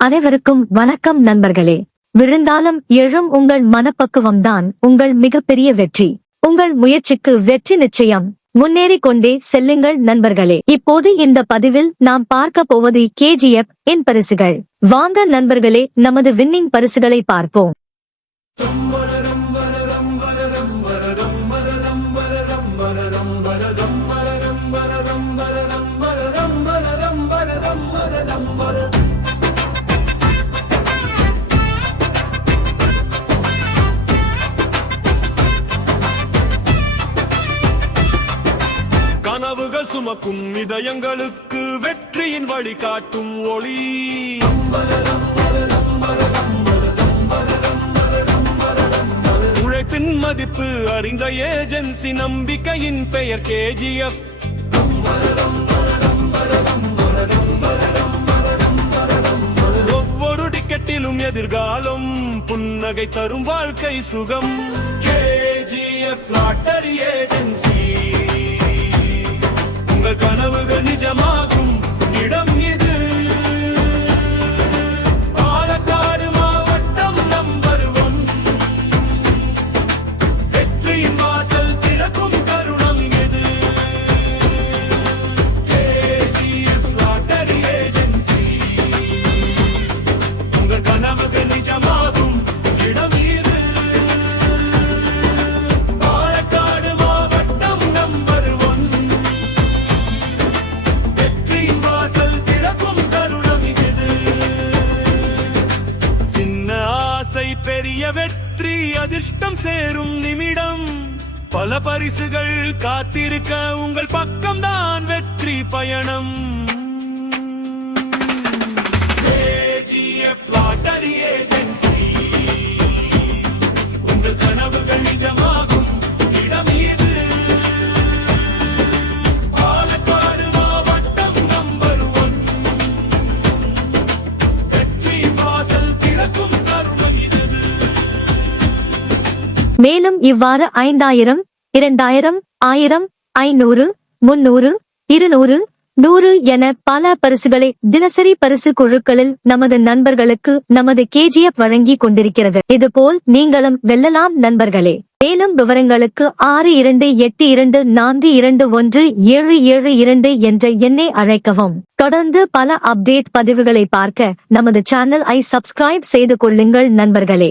அனைவருக்கும் வணக்கம் நண்பர்களே. விழுந்தாலும் எழும் உங்கள் மனப்பக்குவம்தான் உங்கள் மிகப்பெரிய வெற்றி. உங்கள் முயற்சிக்கு வெற்றி நிச்சயம். முன்னேறிக் கொண்டே செல்லுங்கள் நண்பர்களே. இப்போது இந்த பதிவில் நாம் பார்க்க போவது KGF இன் பரிசுகள். வாங்க நண்பர்களே, நமது வின்னிங் பரிசுகளை பார்ப்போம். கனவுகள் சுமக்கும் இதயங்களுக்கு வெற்றியின் வழி காட்டும் ஒளி. உழைப்பின் மதிப்பு அறிந்த ஏஜென்சி, நம்பிக்கையின் பெயர் KGF. ஒவ்வொரு டிக்கெட்டிலும் எதிர்காலம், புன்னகை தரும் வாழ்க்கை சுகம். KGF lottery agency. உங்கள் கனவுகள் நிஜமாகும் இடம் இது. பாலக்காடு மாவட்டம் நம்பர் 1. வெற்றியின் வாசல் திறக்கும் தருணம் இது. KGF lottery agency. உங்கள் கனவுகள் நிஜமாகும் இடம் இது. பாலக்காடு மாவட்டம் நம்பர் 1. பெரிய வெற்றி, அதிர்ஷ்டம் சேரும் நிமிடம். பல பரிசுகள் காத்திருக்க உங்கள் பக்கம்தான் வெற்றி பயணம். KGF lottery agency. உங்கள் கனவுகள் நிஜமாகும் இடம் இது. பாலக்காடு மாவட்டம் நம்பர் 1. வெற்றி வாசல் திறக்கும் தருணம் இது. மேலும் இவ்வாறு 5000, 2000, 1000, 500, 300, 200, 100 என பல பரிசுகளை தினசரி பரிசு குழுக்களில் நமது நண்பர்களுக்கு நமது KGF வழங்கி கொண்டிருக்கிறது. இதுபோல் நீங்களும் வெல்லலாம் நண்பர்களே. மேலும் விவரங்களுக்கு 6282421772 என்ற எண்ணை அழைக்கவும். தொடர்ந்து பல அப்டேட் பதிவுகளை பார்க்க நமது சேனலை சப்ஸ்கிரைப் செய்து கொள்ளுங்கள் நண்பர்களே.